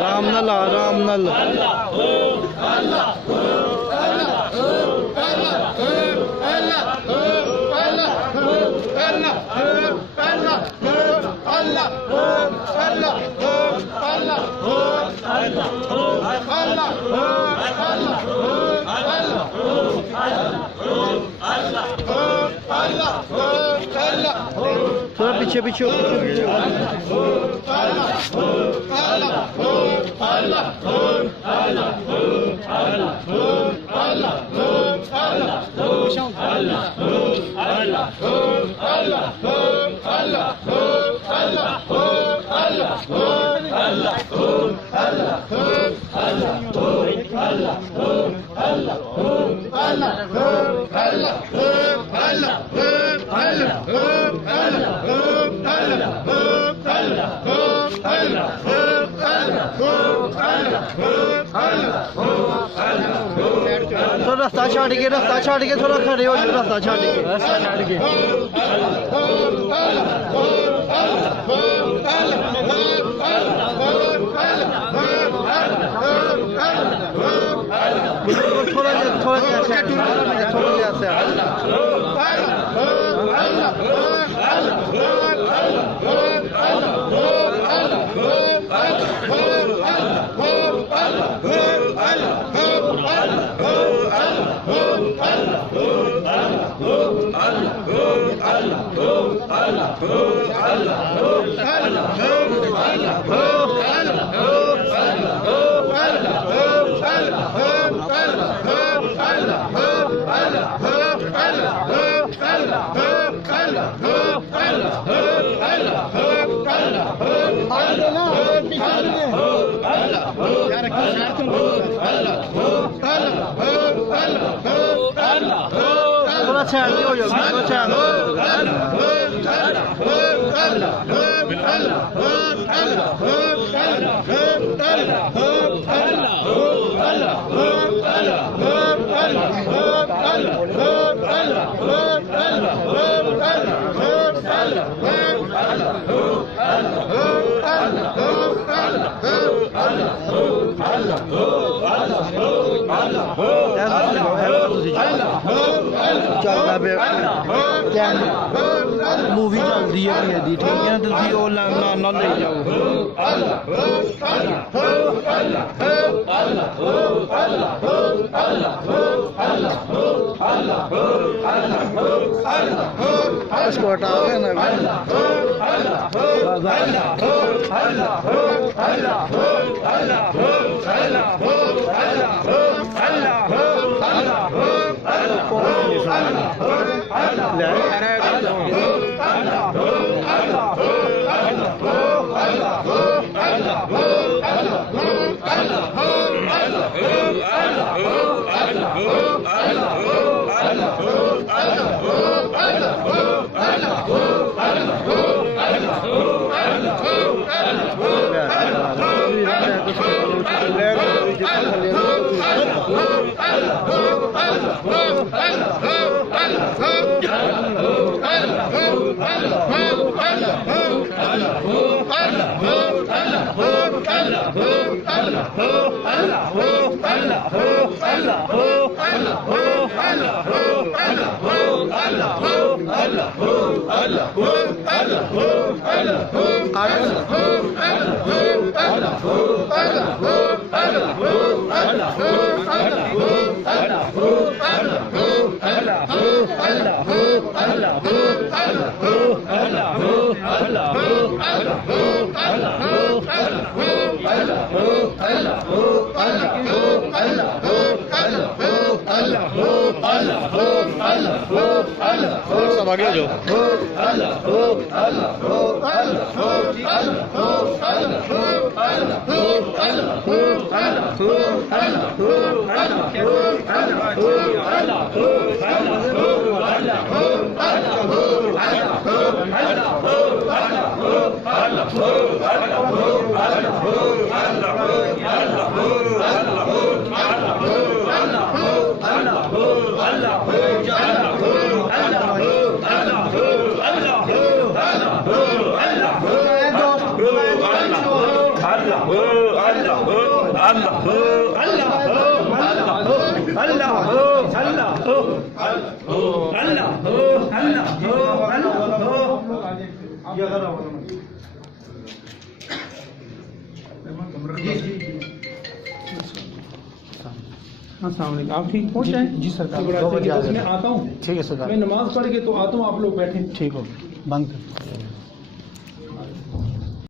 रामनला रामनल थोड़ा पीछे पीछे तो रास्ता छाड़ के थोड़ा खड़े हो जाओ रास्ता छाड़ के थोड़ा मूवी चल रही है ठीक है ना तुम ना ले जाओ इसको हटाओगे ना सब आगे जाओ। आप ठीक पहुँच जाए? जी सरकार, मैं आता हूँ, ठीक है सरकार, मैं नमाज पढ़ के तो आता हूँ, आप लोग बैठे। ठीक हो, बंद कर।